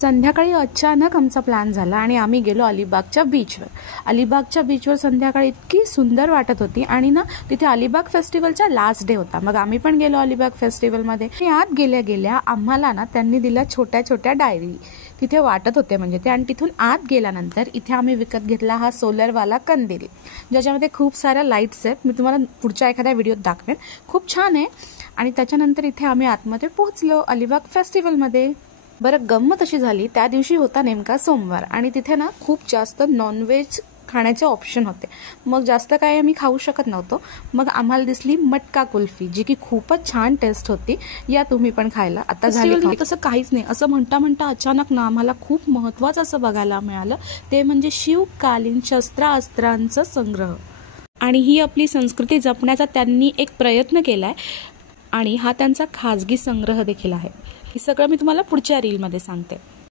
संध्याकाळी अचानक आमचा प्लॅन झाला आणि आम्ही गेलो अलिबागच्या बीचवर। अलिबागच्या बीचवर संध्याकाळी इतकी सुंदर वाटत होती आणि ना तिथे अलिबाग फेस्टिवलचा लास्ट डे होता। मग आम्ही पण गेलो अलिबाग फेस्टिवलमध्ये। आत गेल्या गेल्या आम्हाला ना त्यांनी दिल्या छोट्या छोट्या डायरी, तिथे वाटत होते म्हणजे ते। आणि तिथून आत गेल्यानंतर इथे आम्ही विकत घेतला हा सोलरवाला कंदील, ज्याच्यामध्ये खूप साऱ्या लाईट्स आहेत। मी तुम्हाला पुढच्या एखाद्या व्हिडिओत दाखवेन, खूप छान आहे। आणि त्याच्यानंतर इथे आम्ही आतमध्ये पोहोचलो अलिबाग फेस्टिवलमध्ये। बरं, गंमत अशी झाली, त्या दिवशी होता नेमका सोमवार आणि तिथे ना खूप जास्त नॉनव्हेज खाण्याचे ऑप्शन होते। मग जास्त काय आम्ही खाऊ शकत नव्हतो। मग आम्हाला दिसली मटका कुल्फी, जी की खूपच छान टेस्ट होती। या तुम्ही पण खायला। आता झाली तसं काहीच नाही, असं म्हणता म्हणता अचानक ना आम्हाला खूप महत्त्वाचं असं बघायला मिळालं, ते म्हणजे शिवकालीन शस्त्रास्त्रांचा संग्रह। आणि ही आपली संस्कृती जपण्याचा त्यांनी एक प्रयत्न केलाय आणि हा त्यांचा खाजगी संग्रह देखील आहे। हे सगळं मी तुम्हाला पुढच्या रीलमध्ये सांगते।